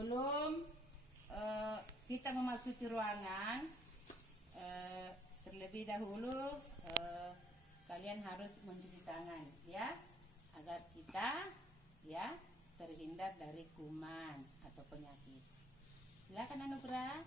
sebelum kita memasuki ruangan, terlebih dahulu kalian harus mencuci tangan ya, agar kita ya terhindar dari kuman atau penyakit. Silakan Anugrah.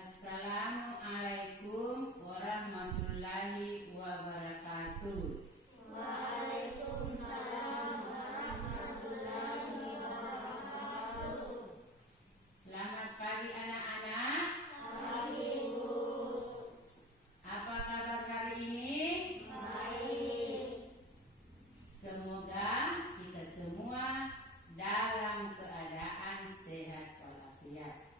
Assalamualaikum warahmatullahi wabarakatuh. Waalaikumsalam warahmatullahi wabarakatuh. Selamat pagi anak-anak. Pagi Bu. Apa kabar hari ini? Baik. Semoga kita semua dalam keadaan sehat walafiat.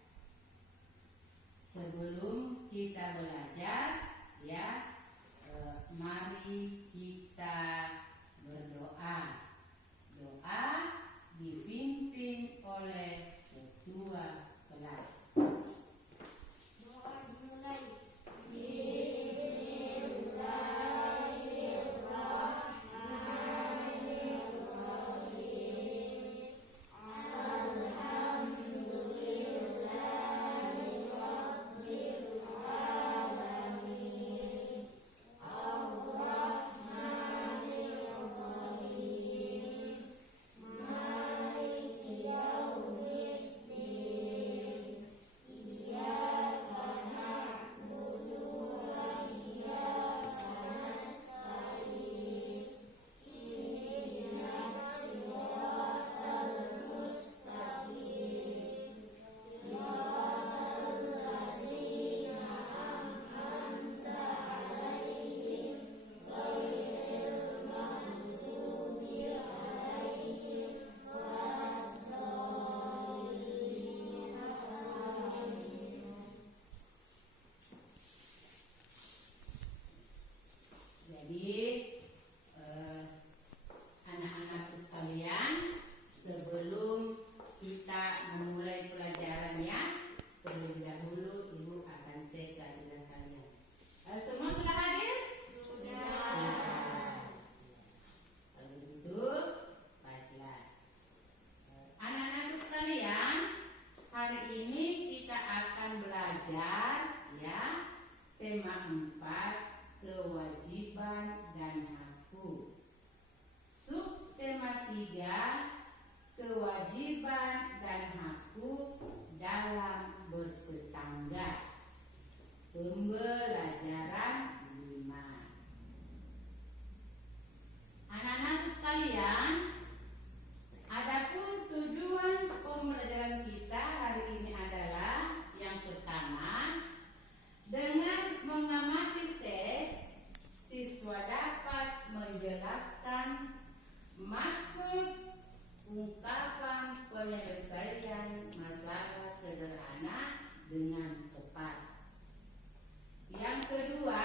Sebelum kita belajar ya, mari kita berdoa. Doa dipimpin oleh ketua kelas. Doa dimulai. Bismillahirrahmanirrahim. Alhamdulillahirabbil alamin. Ar-Rahmanir-Rahim. Maliki yaumiddin. Iyyaka na'budu wa iyyaka nasta'in. Ihdinas siratal mustaqim. Siratal ladzina an'amta 'alaihim ghairil maghdubi 'alaihim waladdallin. Amin. Jadi anak-anakku sekalian, sebelum kita memulai pelajarannya, terlebih dahulu Ibu akan cek kehadiran kalian. Semua sudah hadir? Sudah. Kalau begitu, baiklah. Anak-anakku sekalian, hari ini kita akan belajar ya tema 4, kewajiban dan hakku. Subtema 3, kewajiban dan hakku dalam bertetangga. Pembelajaran 5. Anak-anak sekalian, adapun tujuan pembelajaran kita hari ini adalah yang pertama, dengan mengamati teks, siswa dapat menjelaskan maksud ungkapan penyelesaian masalah sederhana dengan tepat. Yang kedua,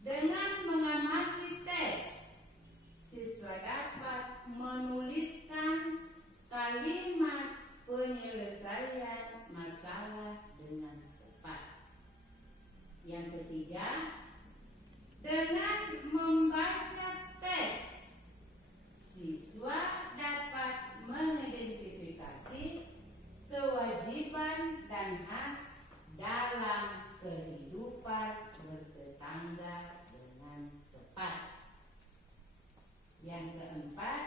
dengan mengamati teks, siswa dapat menuliskan kalimat penyelesaian masalah dengan tepat. Yang ketiga, dengan membaca teks, siswa dapat mengidentifikasi kewajiban dan hak dalam kehidupan bertetangga dengan tepat. Yang keempat,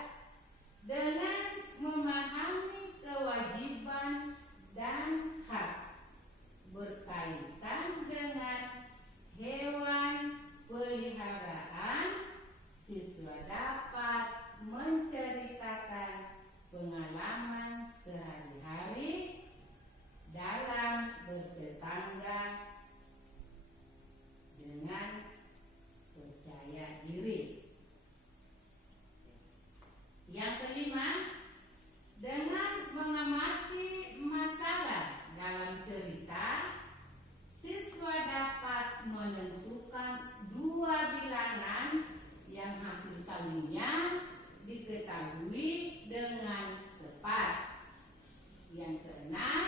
dengan memahami kewajiban dan hak berkaitan dengan hewan peliharaan, siswa dapat menceritakan pengalaman sehari-hari dalam bertetangga dengan percaya diri. Yang kelima, dengan mengamati masalah dalam cerita, siswa dapat menentukan dua bilangan yang hasil kalinya diketahui dengan tepat. Yang keenam,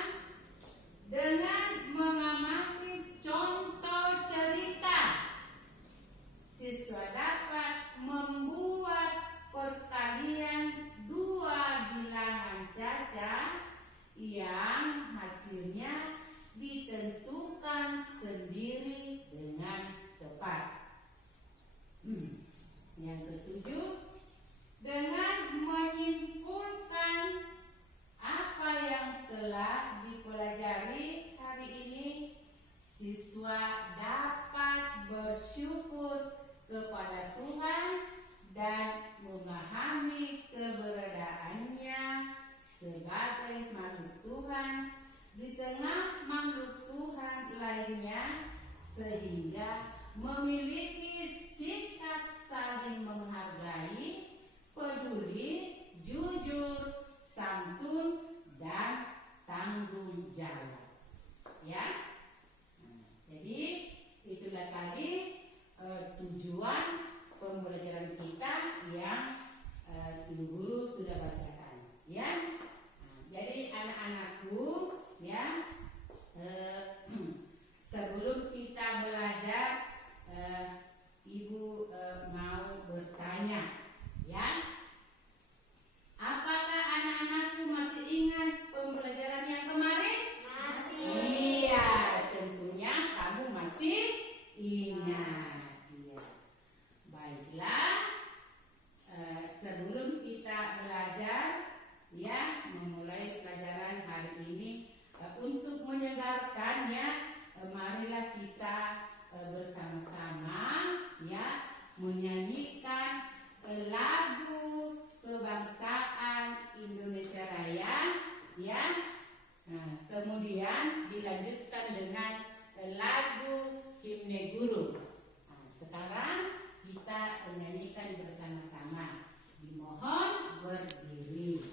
dengan mengamati contoh cerita, siswa dapat membuat perkalian dua bilangan caca yang hasilnya ditentukan sendiri dengan tepat. Yang ketujuh, dengan menyimpulkan apa yang telah dipelajari hari ini, siswa dapat bersyukur kepada Tuhan dan memahami keberadaannya sebagai makhluk Tuhan di tengah makhluk Tuhan lainnya, sehingga memiliki sikap saling menghargai, peduli, jujur, santun, dan tanggung jawab. Ya, jadi itulah tadi tujuan pembelajaran kita yang ibu guru sudah bacakan. Ya, jadi anak-anakku, ya, sebelum kita belajar, ibu mau bertanya, ya. Apakah anak-anakku masih ingat pembelajaran yang kemarin? Masih. Iya, tentunya kamu masih ingat. Iya. Baiklah, sebelum kita belajar, ya, memulai pelajaran hari ini, untuk menyegarkannya, marilah kita bersama-sama, ya, menyanyikan lagu kebangsaan Indonesia Raya, ya. Nah, kemudian dilanjutkan dengan lagu himne guru. Nah, sekarang kita menyanyikan bersama-sama. Dimohon berdiri.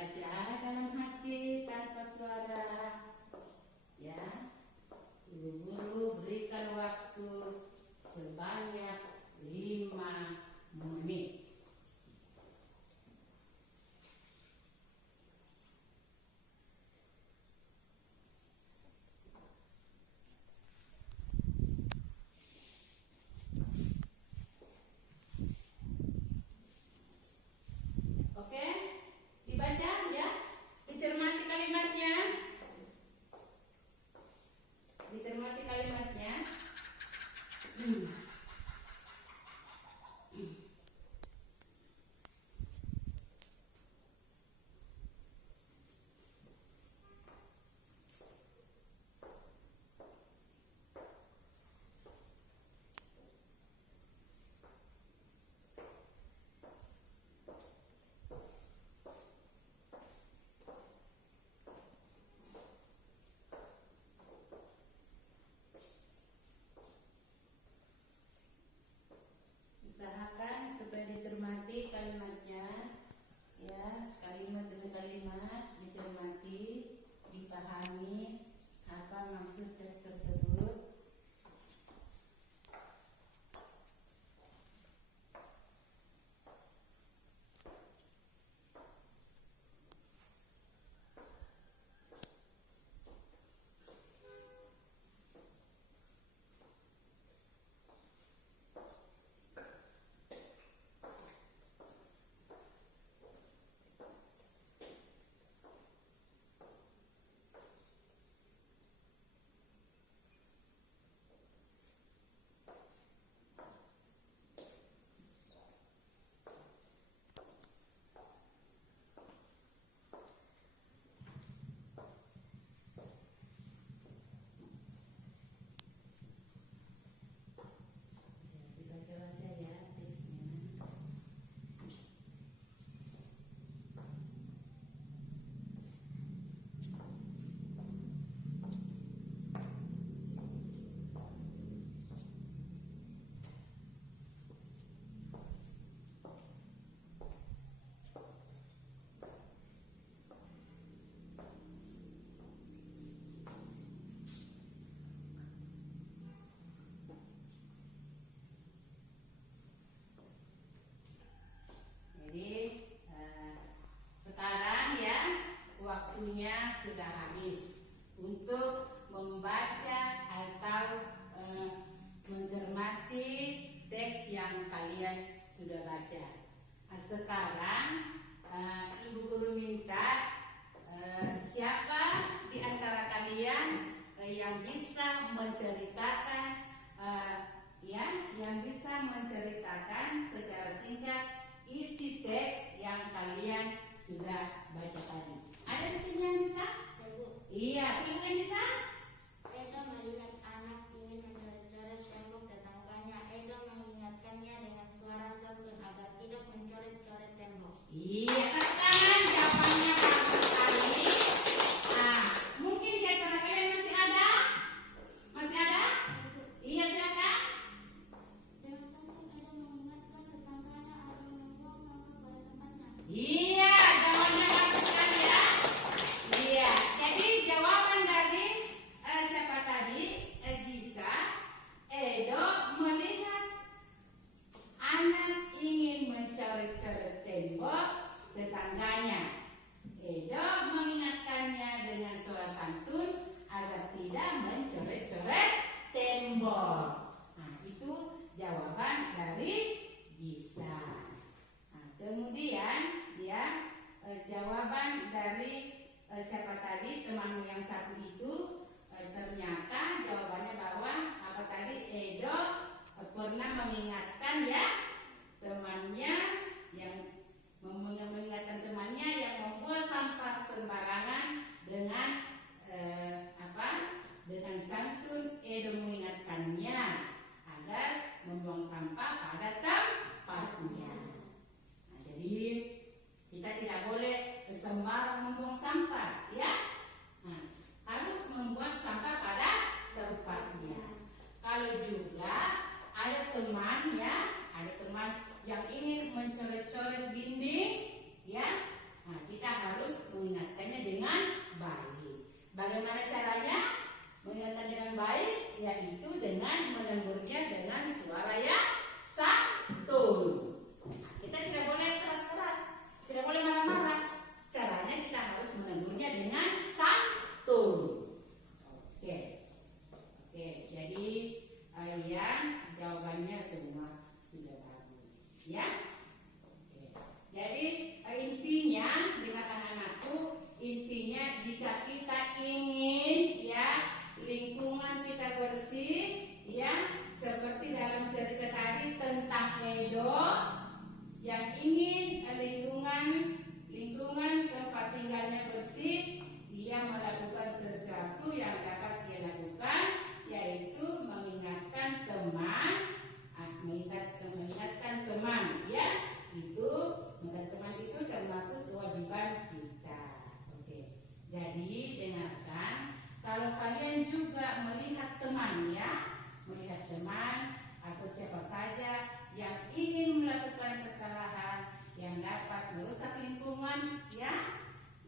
baca dalam hati tanpa suara. Ya, Ibu guru berikan waktu sebanyak 5 menit. Oke, dibaca ya, dicermati kalimatnya. Dicermati kalimatnya. Usahakan supaya dicermati kalimatnya, ya, kalimat demi kalimat dicermati, dipahami apa maksud tes tersebut. Dibaca-baca ya teksnya. Jadi sekarang ya waktunya sudah habis untuk membaca atau mencermati teks yang kalian sudah baca. Sekarang Ibu Guru minta siapa di antara kalian yang bisa menceritakan yang bisa menceritakan secara singkat isi teks yang kalian sudah baca tadi. Ada di sini yang bisa? Ya, Bu. Iya, siapa yang bisa? Edo melihat anak ingin mencoret-coret tembok tetangganya. Edo mengingatkannya dengan suara santun agar tidak mencoret-coret tembok. Iya, tepuk tangan, jawabannya bagus sekali. Nah, mungkin di antara kalian masih ada? Masih ada? Iya, silakan. Dengan santun Edo mengingatkan tetangganya agar membuang sampah pada tempatnya. Iya, jawabannya bagus sekali ya. Iya, jadi jawaban dari siapa tadi? Gisa. Edo melihat anak ingin mencoret-coret tembok tetangganya. Edo mengingatkannya dengan suara santun agar tidak mencoret-coret tembok. Nah, itu jawaban dari Gisa. Nah, kemudian ya jawaban dari siapa tadi, temanmu yang satu itu, ternyata jawabannya bahwa apa tadi, Edo pernah mengingatkan ya temannya yang membuang sampah sembarangan dengan dengan santun Edo mengingatkannya agar membuang sampah pada tempatnya. Nah, jadi kita tidak boleh sembarang membuang sampah, ya. Nah, harus membuang sampah pada tempatnya. Kalau juga ada teman yang ingin mencoret-coret dinding, ya. Nah, kita harus Bagaimana caranya mengingatkan dengan baik? Yaitu dengan menemburnya dengan suara yang santun. Kita tidak boleh keras-keras, tidak boleh marah-marah. Caranya kita harus menemburnya dengan santun. Oke, oke. Jadi yang jawabannya semua sudah bagus, ya. Oke. Jadi intinya dengan anak-anakku, intinya jika kita ingin ya lingkungan kita bersih, ya seperti dalam cerita tadi tentang Edo yang ingin lingkungan tempat tinggalnya bersih, dia melakukan sesuatu yang dapat dia lakukan, yaitu mengingatkan teman, ya. Itu mengingatkan teman itu termasuk kewajiban kita. Oke. Jadi dengarkan, kalau kalian juga melihat teman, ya, melihat teman atau siapa saja yang ingin melakukan kesalahan yang dapat merusak lingkungan, ya,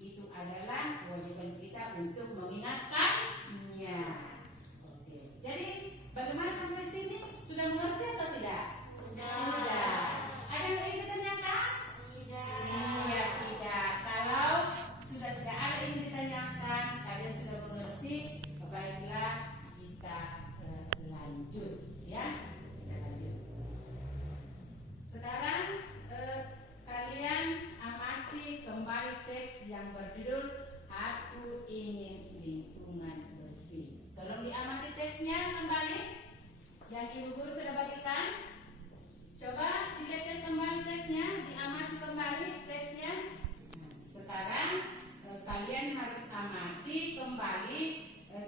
itu adalah kewajiban kita untuk mengingatkannya. Oke. Jadi bagaimana sampai sini? Sudah mengerti atau tidak? Sudah. Ada yang ingin ditanyakan? Iya, tidak. Kalau sudah tidak ada yang ditanyakan, kalian sudah mengerti, baiklah kita lanjut, ya. Kita lanjut. Sekarang kalian amati kembali teks yang berjudul Aku Ingin Lingkungan Bersih. Tolong diamati teksnya kembali yang ibu guru sudah bagikan. Coba dilihat kembali teksnya, diamati kembali teksnya. Sekarang kalian harus amati kembali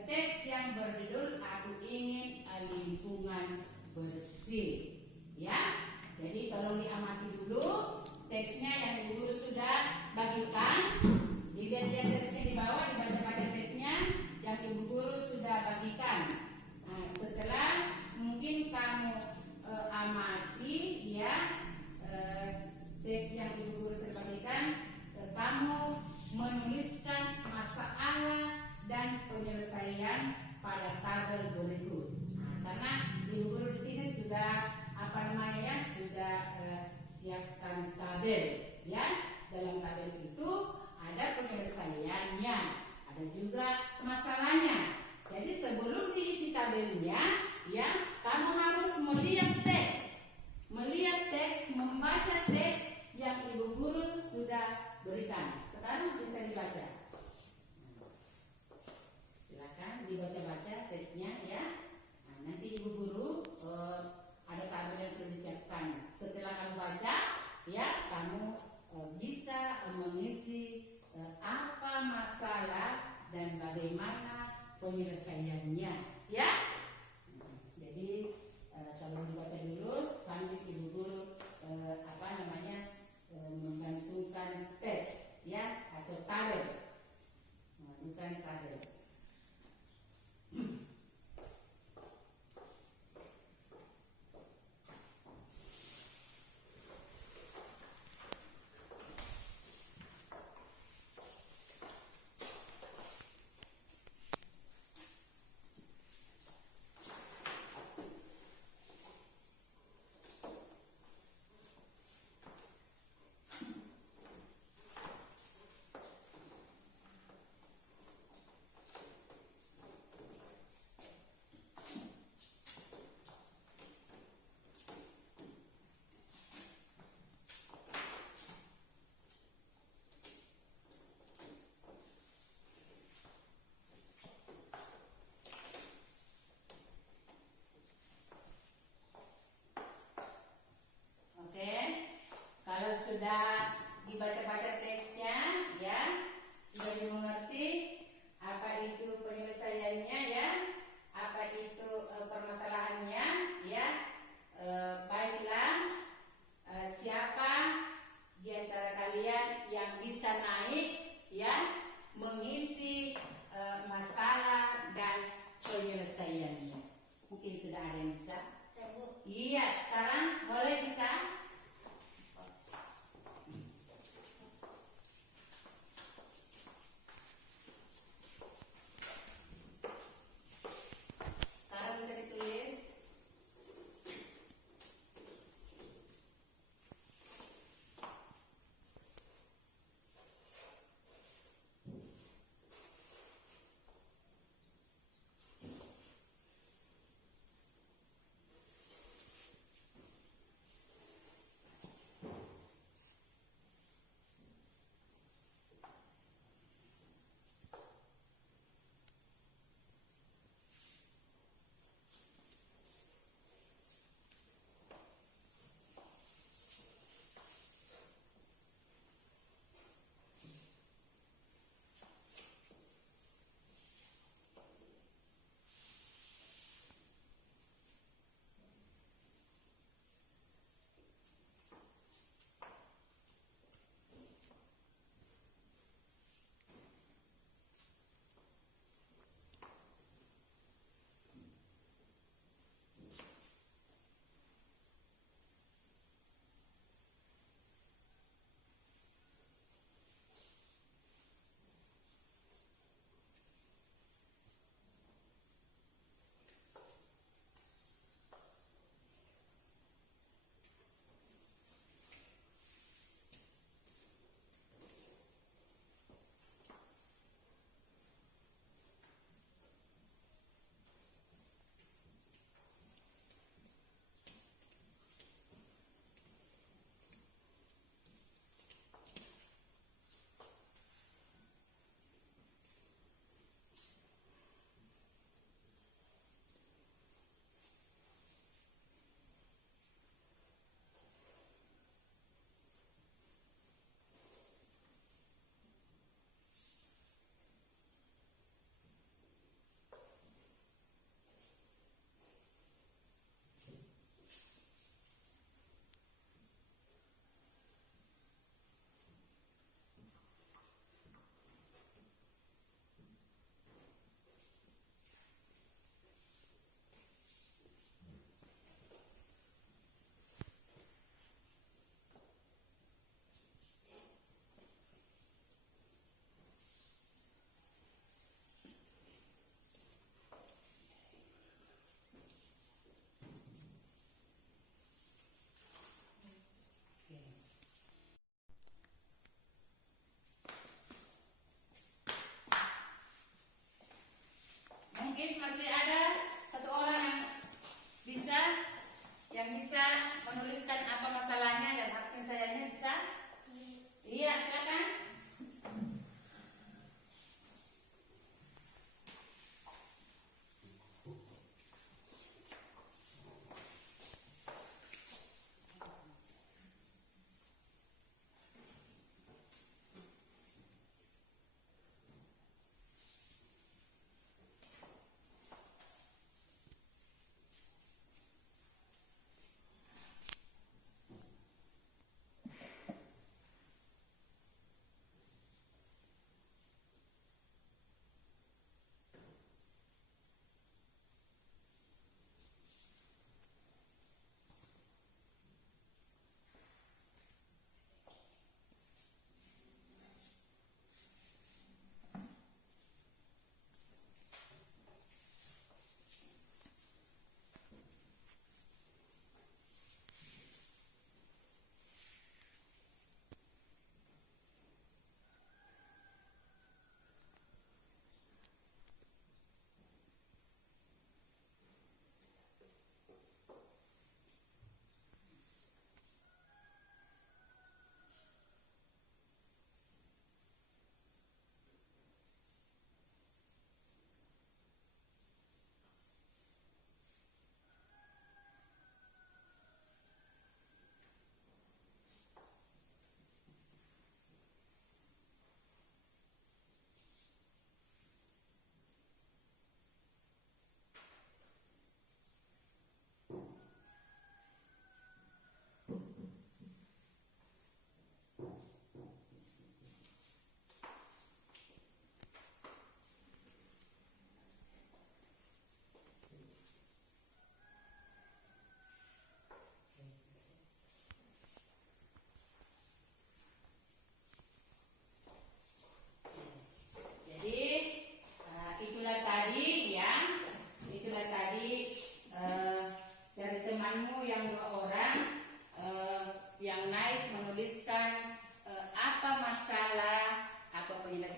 teks yang berjudul Aku Ingin Lingkungan Bersih, ya. Jadi tolong diamati dulu teksnya yang ibu guru sudah bagikan. Dilihat-lihat teksnya di bawah, dibaca-baca teksnya yang ibu guru sudah bagikan. Nah, setelah mungkin kamu amati, ya, teks yang ibu guru sudah bagikan, kamu menuliskan masalah dan penyelesaian pada tabel berikut. Nah, karena ibu guru di sini sudah sudah siapkan tabel, ya. Dalam tabel itu ada penyelesaiannya, ada juga masalahnya. Jadi sebelum diisi tabelnya, ya, kamu harus melihat teks, membaca teks yang ibu guru sudah berikan. Sekarang bisa dibaca. Silakan dibaca-baca teksnya, ya. Nah, nanti ibu guru ada tabel yang sudah disiapkan. Setelah kamu baca, ya, kamu bisa mengisi apa masalah dan bagaimana penyelesaiannya, ya. Jadi kalau dibaca dulu sambil ibu guru menggantungkan teks, ya, atau tabel, bukan tabel.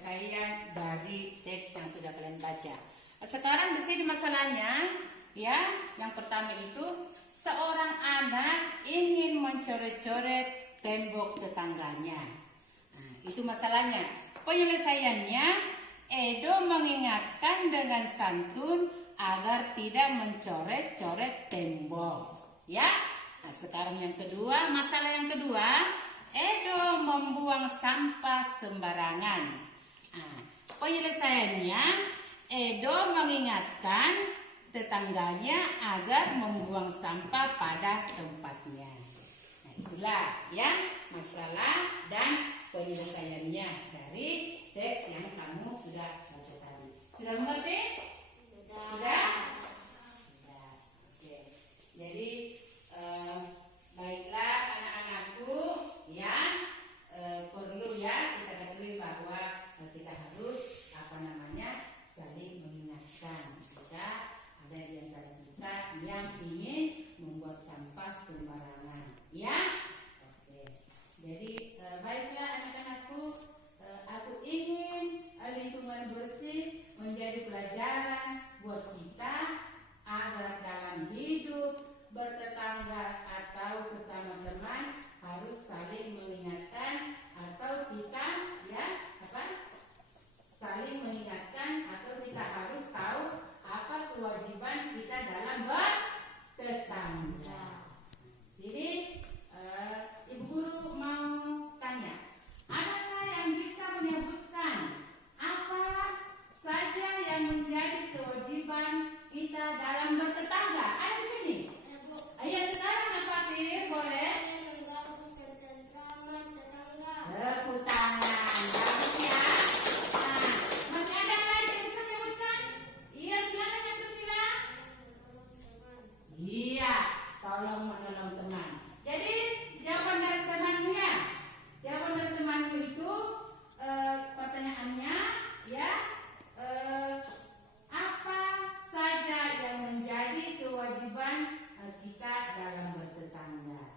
penyelesaian dari teks yang sudah kalian baca. Sekarang di sini masalahnya, ya, yang pertama itu seorang anak ingin mencoret-coret tembok tetangganya. Nah, itu masalahnya. Penyelesaiannya, Edo mengingatkan dengan santun agar tidak mencoret-coret tembok. Ya. Nah, sekarang yang kedua, masalah yang kedua, Edo membuang sampah sembarangan. Nah, penyelesaiannya, Edo mengingatkan tetangganya agar membuang sampah pada tempatnya. Nah, itulah ya masalah dan penyelesaiannya dari teks yang kamu sudah baca tadi. Sudah mengerti? Sudah? Sudah. Oke. Jadi baiklah anak-anakku, ya, perlu ya kita ketahui bahwa kita harus saling mengingatkan jika ada di antara kita yang ingin membuat sampah sembarangan, ya. Oke. Jadi baiklah anak-anakku, aku ingin lingkungan bersih menjadi pelajaran buat kita agar dalam hidup bertetangga atau sesama teman harus saling mengingatkan atau kita saling mengingatkan atau kita harus tahu apa kewajiban kita dalam bertetangga. Jadi Ibu Guru mau tanya, adakah yang bisa menyebutkan apa saja yang menjadi kewajiban kita dalam bertetangga? Ada di sini? Ayo sekarang apa Tir? Boleh? Tepuk tangan. Bagus ya. Nah, masih ada lagi yang bisa menyebutkan? Iya, silakan yang bersila. Iya, tolong menolong teman. Jadi jawaban dari temanmu ya. Jawaban dari temanmu itu pertanyaannya ya. Apa saja yang menjadi kewajiban kita dalam bertetangga?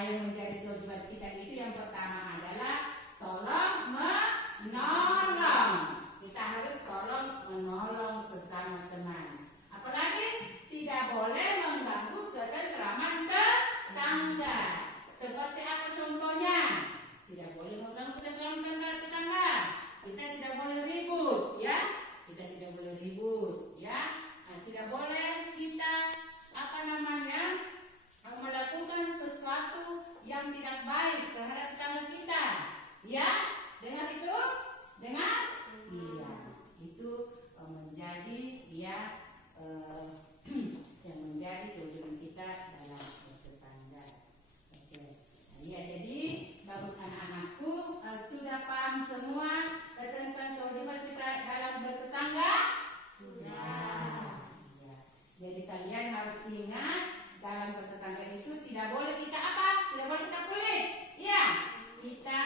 Yang menjadi kewajiban kita itu yang pertama adalah tolong menolong. Kita harus tolong menolong sesama teman. Apalagi tidak boleh mengganggu ketentraman tetangga. Seperti apa contohnya? Tidak boleh mengganggu ketentraman tetangga. Kita tidak boleh ribut, ya. Kita tidak boleh ribut, ya. Nah, tidak boleh kita melakukan sesuatu yang tidak baik terhadap tetangga kita, ya. Dengar itu? Dengar? Iya. Itu menjadi yang menjadi kewajiban kita dalam bertetangga. Oke. Nah, ya, jadi bagus anak-anakku, sudah paham semua tentang kewajiban kita dalam bertetangga? Sudah. Ya. Jadi kalian harus ingat dalam bertetangga itu tidak boleh kita apa? Tidak boleh kita pelit. Iya. Kita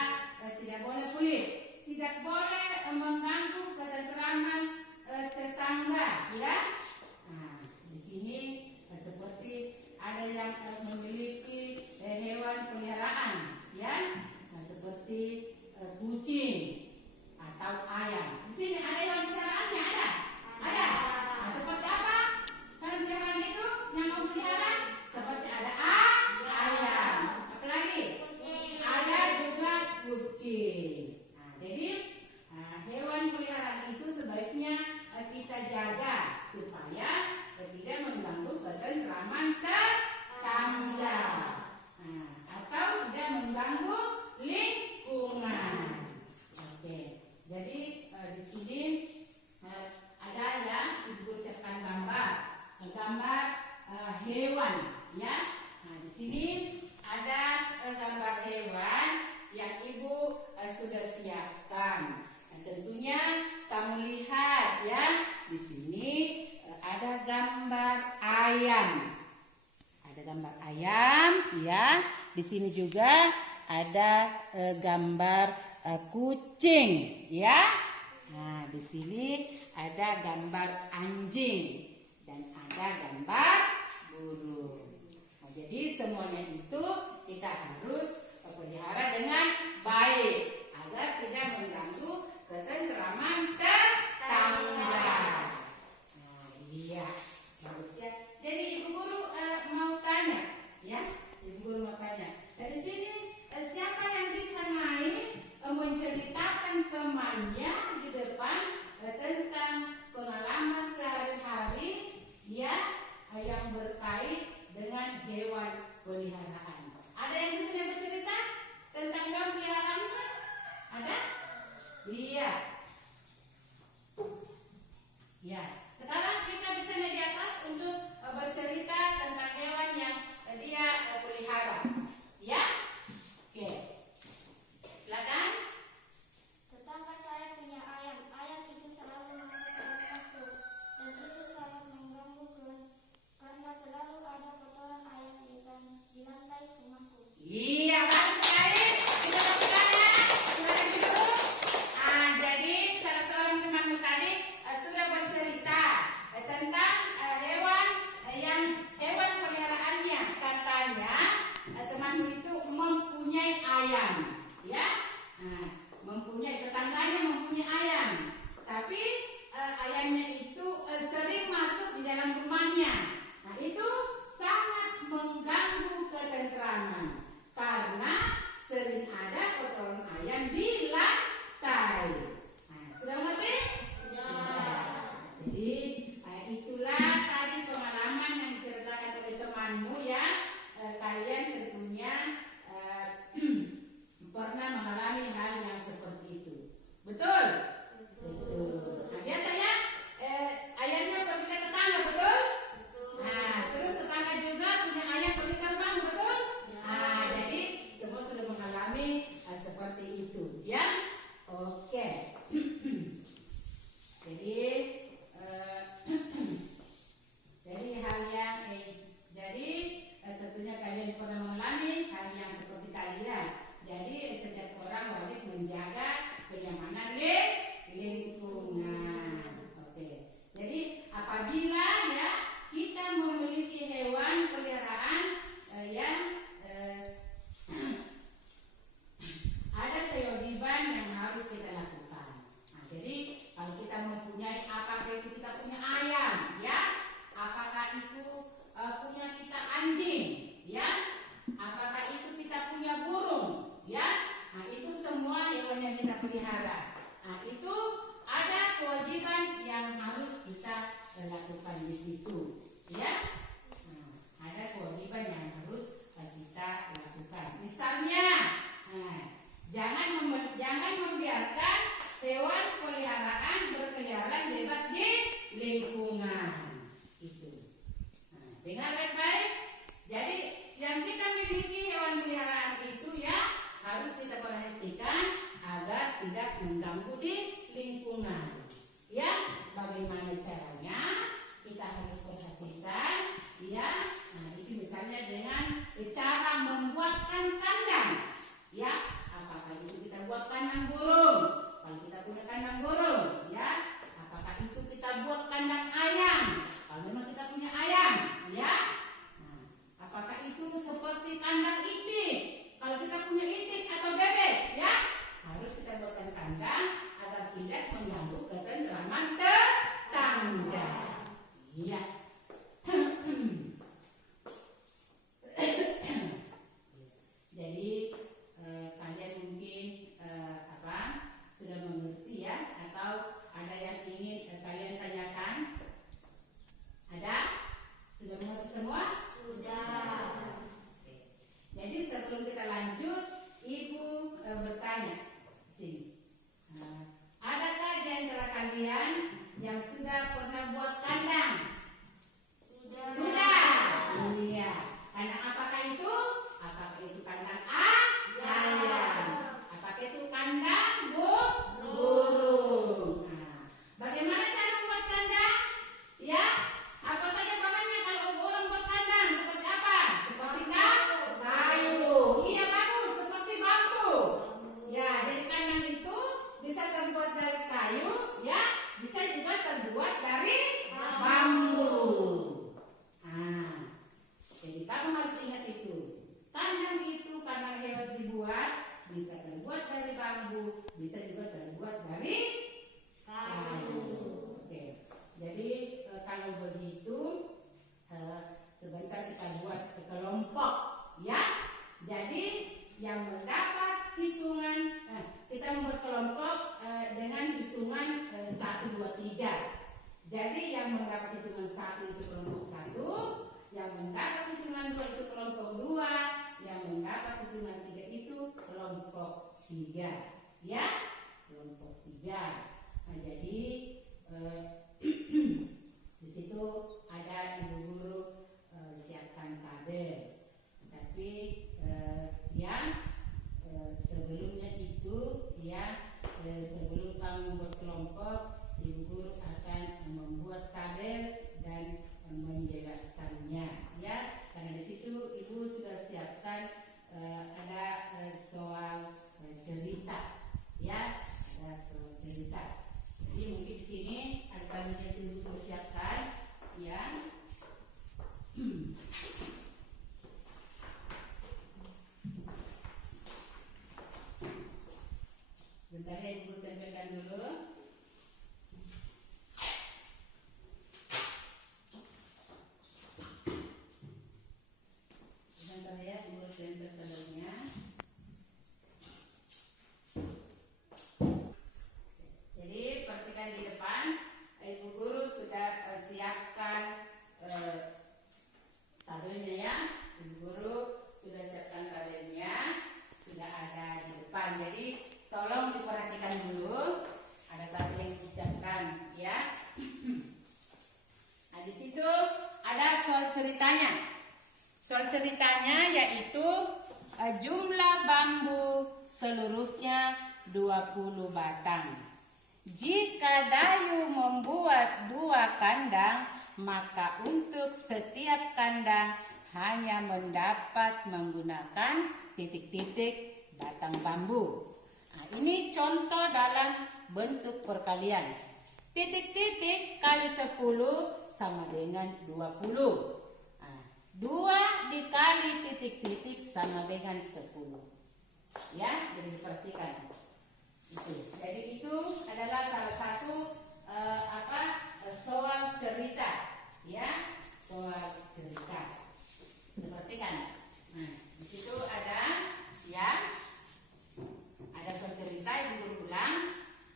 tidak boleh pelit. Tidak boleh mengganggu ketentraman tetangga, ya. Nah, di sini seperti ada yang memiliki hewan peliharaan, ya. Nah, seperti kucing atau ayam. Di sini ada hewan peliharaannya, ada? Ada. Nah, seperti apa? Hewan peliharaan itu yang mau pelihara seperti ada ayam. Apalagi? Ada juga kucing. Nah, jadi hewan peliharaan itu sebaiknya kita jaga supaya tidak mengganggu ketentraman tetangga, atau tidak mengganggu lingkungan. Oke, jadi di sini ada ya, Ibu siapkan gambar hewan, ya. Nah, di sini ada gambar hewan yang Ibu sudah siapkan. Nah, tentunya kamu lihat ya, di sini ada gambar ayam. Ada gambar ayam, ya. Di sini juga ada gambar kucing, ya. Nah, di sini ada gambar anjing dan ada gambar burung. Nah, jadi semuanya itu kita harus pelihara dengan baik agar tidak mengganggu ketentraman tetangga. Nah, iya, bagus ya. Jadi Ibu Guru mau tanya, ya, Ibu Guru mau tanya. Dari sini siapa yang bisa naik menceritakan temannya di depan tentang pengalaman sehari-hari, ya, yang berkait dengan hewan peliharaan. Ada yang di sini bercerita tentang hewan peliharaannya? Ada? Iya. Ya. Sekarang kita bisa naik di atas untuk bercerita tentang hewan yang dia pelihara. Ya? Oke. Silakan. Tetangga saya punya ayam. Ayam itu selalu masuk ke rumahku dan itu sangat mengganggu karena selalu ada kotoran ayam di lantai rumahku. Iya, bagus sekali. Kita tepuk tangan. Silakan duduk. Jadi salah seorang temanmu tadi sudah bercerita tentang hewan peliharaannya. Katanya temanmu itu mempunyai ayam, ya. Nah, tetangganya mempunyai ayam, tapi ayamnya itu sering masuk di dalam rumahnya. Nah, itu sangat mengganggu ketentraman karena sering ada kotoran ayam di lantai. Nah, sudah mengerti? Sudah. Jadi itulah tadi pengalaman yang diceritakan oleh temanmu, ya. Kalian tentunya pernah mengalami hal yang seperti itu. Betul? Betul. Nah, biasanya ayamnya pergi ke tetangga, betul? Nah, terus tetangga juga punya ayam pergi ke rumah, betul? Nah, jadi semua sudah mengalami seperti itu, ya. Oke. Jadi hal yang tentunya kalian pernah mengalami hal yang seperti tadi, ya. Jadi setiap orang wajib menjaga kenyamanan lingkungan. Oke. Jadi apabila, ya, kita memiliki hewan peliharaan ada kewajiban yang harus kita lakukan. Nah, jadi kalau kita mempunyai, apakah itu kita punya ayam, ya, apakah itu punya kita anjing, ya, apakah itu kita punya burung, ya. Nah, itu semua hewan yang kita pelihara. Nah, itu ada kewajiban yang harus kita lakukan di situ, ya. Nah, ada kewajiban yang harus kita lakukan. Misalnya, jangan membiarkan hewan peliharaan berkeliaran bebas di lingkungan. Itu. Nah, dengar baik-baik. Jadi yang kita miliki hewan peliharaan itu, ya, harus kita perhatikan agar tidak mengganggu di lingkungan. Ya, bagaimana caranya? Kita harus perhatikan, ya. Nah, itu misalnya dengan cara membuatkan kandang, ya. Apakah itu kita buat kandang burung? Kalau kita punya kandang burung, ya. Apakah itu kita buat kandang ayam? Kalau memang kita punya ayam, ya. Nah, apakah itu seperti kandang itik? Kalau kita punya itik atau bebek, ya, harus kita buatkan kandang agar tidak mengganggu ketentraman tetangga. Iya. Jadi kalian mungkin sudah mengerti, ya, atau ada yang ingin kalian tanyakan? Ada? Sudah mengerti semua? Sudah. Jadi sebelum kita lanjut, Ibu bertanya sini. Adakah di antara kalian yang sudah pernah buat kandang? Jadi yang mendapat hitungan 1 itu kelompok 1, yang mendapat hitungan 2 itu kelompok 2, yang mendapat hitungan 3 itu kelompok 3. Ya, kelompok 3. Nah, jadi di situ ada ibu guru siapkan tabel. Tapi yang sebelumnya itu ya, sebelum kamu berkelompok, ibu guru akan membuat tabel dan menjelaskannya ya, karena di situ ibu sudah siapkan ada soal cerita ya, ada soal cerita. Jadi mungkin di sini ada tabelnya ibu sudah siapkan ya. Bentar ya, ibu tempelkan dulu. Bentar ya, ibu tempel tabelnya. Jadi perhatikan di depan, ibu guru sudah siapkan tabelnya ya. Ibu guru sudah siapkan tabelnya, sudah ada di depan. Jadi tolong diperhatikan dulu, ada tabel yang disiapkan ya. Nah, di situ ada soal ceritanya. Soal ceritanya yaitu jumlah bambu seluruhnya 20 batang. Jika Dayu membuat 2 kandang, maka untuk setiap kandang hanya mendapat menggunakan titik-titik batang bambu. Nah, ini contoh dalam bentuk perkalian. Titik-titik kali 10 sama dengan 20. Nah, 2 dikali titik-titik sama dengan 10. Ya, jadi diperhatikan. Jadi itu adalah salah satu soal cerita. Ya, soal cerita. Perhatikan. Nah, di situ ada ya, ada soal cerita yang berulang.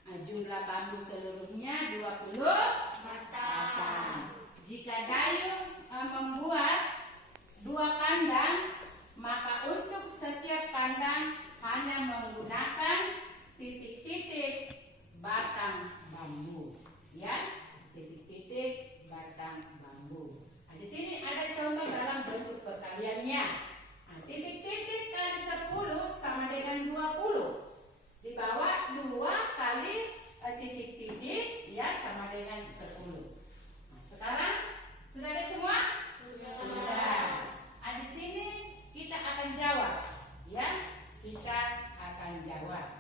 Jumlah bambu seluruhnya 20 batang. Jika Dayu membuat 2 kandang, maka untuk setiap kandang hanya menggunakan titik-titik batang bambu. Ya, titik-titik batang bambu. Nah, di sini ada contoh dalam bentuk perkaliannya. Nah, titik-titik kali 10 sama dengan 20. Di bawah 2 kali titik-titik ya sama dengan 10. Nah, sekarang sudah ada semua? Sudah. Nah, di sini kita akan jawab ya. Kita akan jawab.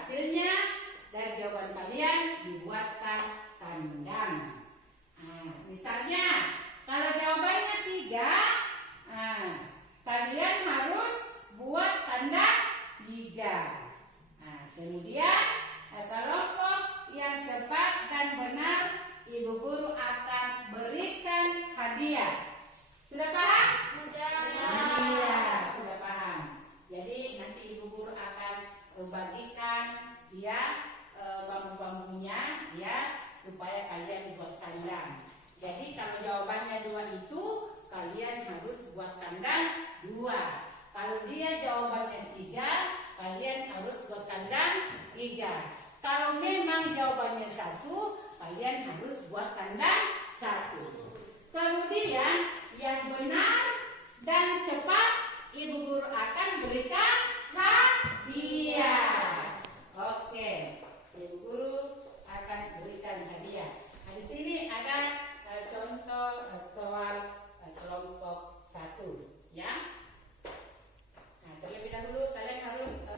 hasilnya dari jawaban kalian dibuatkan kandang. Misalnya kalau jawabannya 3, kalian harus buat kandang 3. Kemudian kelompok yang cepat dan benar ibu guru akan berikan hadiah. Sudah paham? Sudah. Iya, sudah paham. Jadi nanti ibu guru akan bagikan bambu-bambunya supaya kalian buat kandang. Jadi kalau jawabannya 2 itu kalian harus buat kandang 2. Kalau dia jawabannya 3, kalian harus buat kandang 3. Kalau memang jawabannya 1, kalian harus buat kandang 1. Kemudian yang benar dan cepat ibu guru akan berikan hadiah. Oke, ibu guru akan berikan hadiah. Di sini ada contoh soal kelompok 1, ya. Terlebih dahulu kalian harus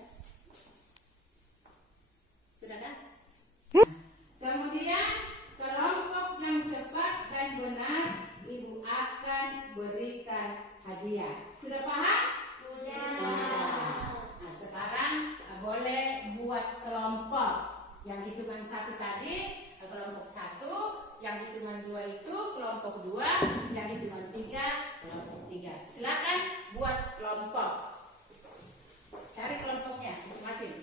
sudah kan? Kemudian kelompok yang cepat dan benar ibu akan berikan hadiah. Sudah paham? Sudah. Sekarang boleh buat kelompok. Yang hitungan 1 tadi kelompok 1, yang hitungan 2 itu kelompok 2, yang hitungan 3 kelompok 3. Silakan buat kelompok. Cari kelompoknya masing-masing.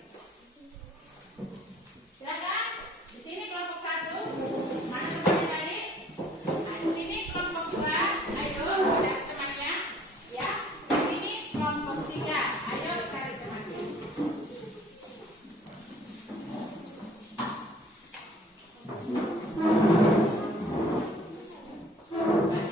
Silakan. Di sini kelompok 1. Mana temannya tadi? Di sini kelompok 2. Ayo cari temannya. Ya. Di sini kelompok 3. Ayo cari temannya. Baca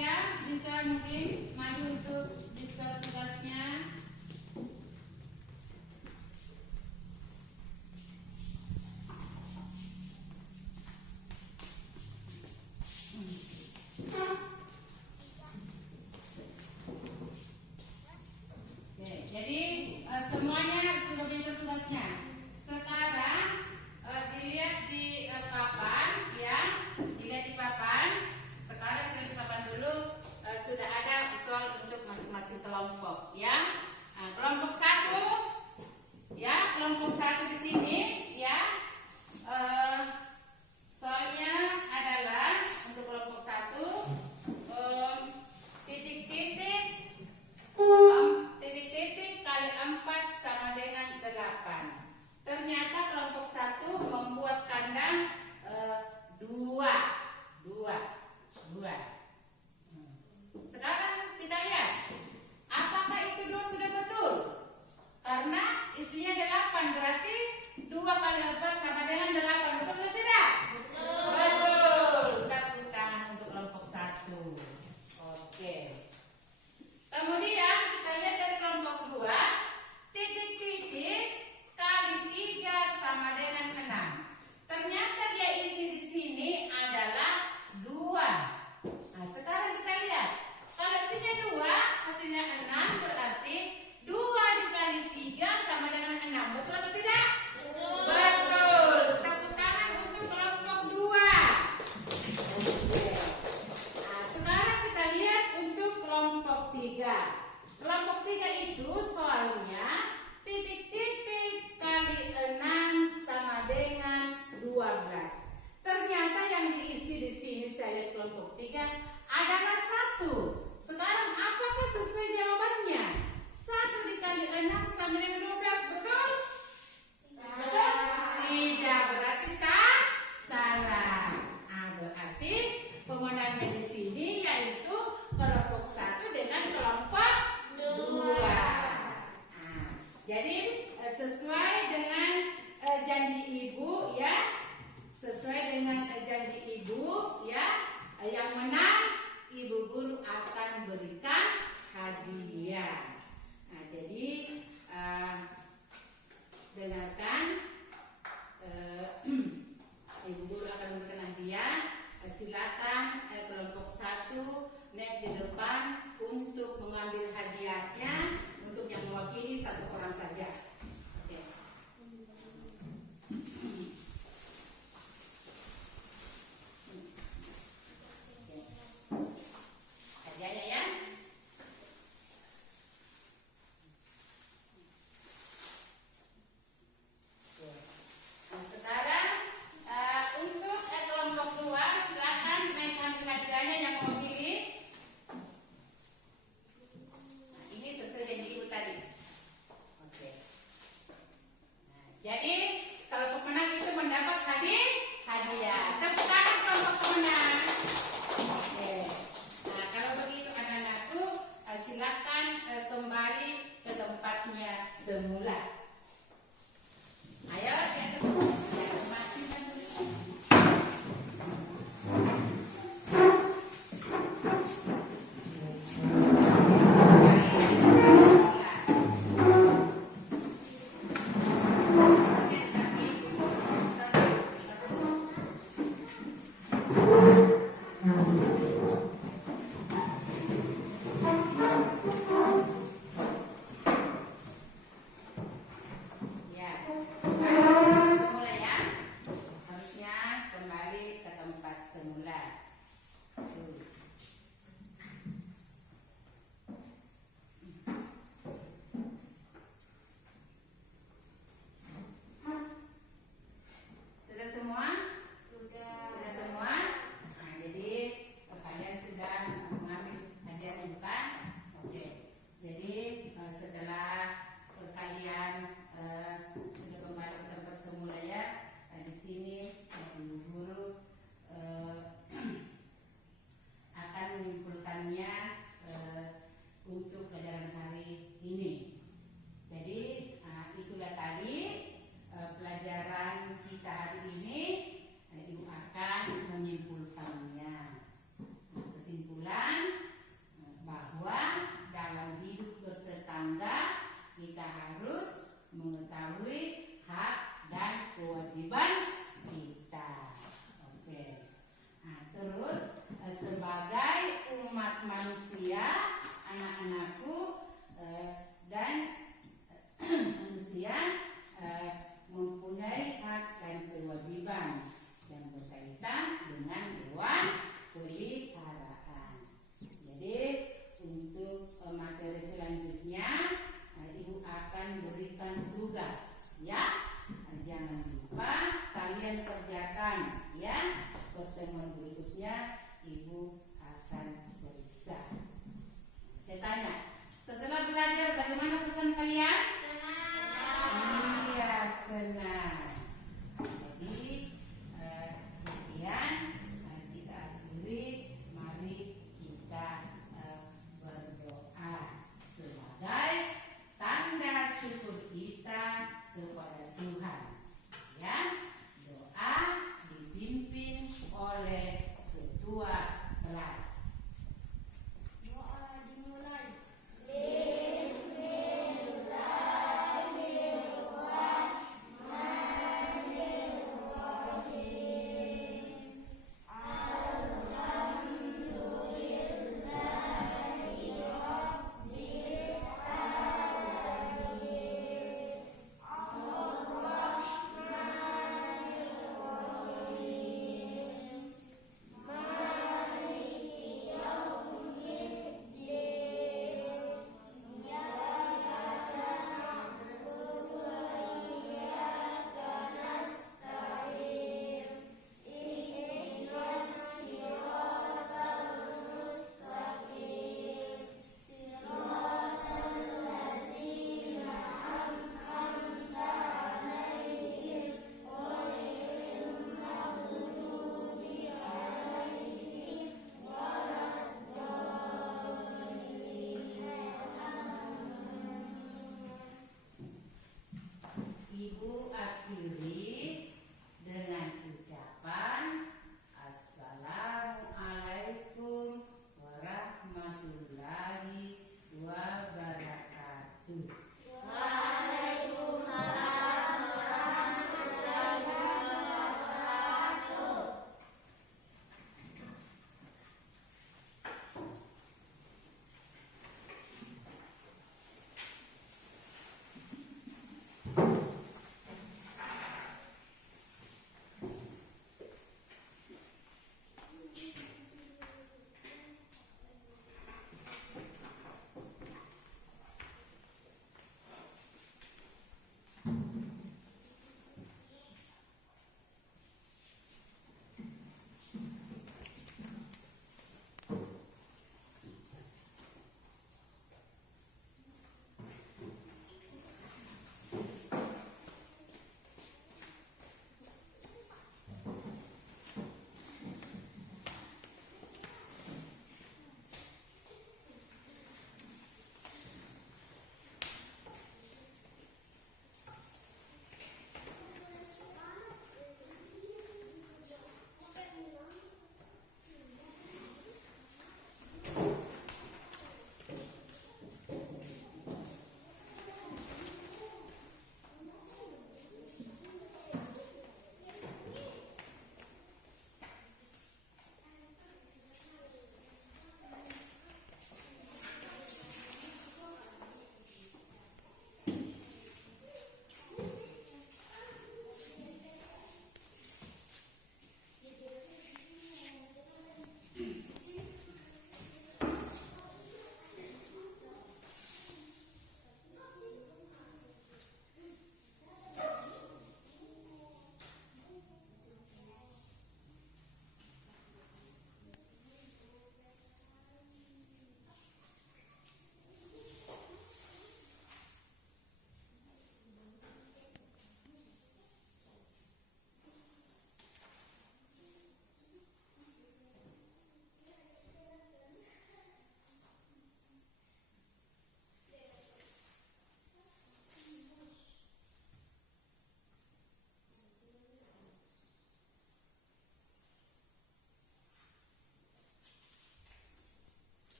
3 bisa mungkin maju untuk diskusi tugasnya. Oke, jadi semuanya sudah punya tugasnya. Sekarang dilihat di papan, ya, dilihat di papan. Sekarang kita di papan dulu sudah ada soal untuk masing-masing kelompok, ya. Nah, kelompok 1, ya, kelompok 1 di sini, ya. Soalnya adalah untuk kelompok 1 titik-titik kali 4 sama dengan 8. Ternyata kelompok 1 membuat kandang 2. Sekarang kita lihat apakah itu 2 sudah betul? Karena isinya 8, berarti 2 kali 4 sama dengan 8. Betul atau tidak? Betul. Tepuk tangan untuk kelompok 1. Oke. Kemudian kita lihat dari kelompok 2, titik-titik kali 3 sama dengan 6. Ternyata dia isi di sini adalah 2. Nah, sekarang kita lihat. Kalau isinya 2, hasilnya 6, berarti 2 dikali 3 sama dengan 6. Betul atau tidak? Betul. Tepuk tangan untuk kelompok 2. Nah, sekarang kita lihat untuk anak manusia, anak-anakku, dan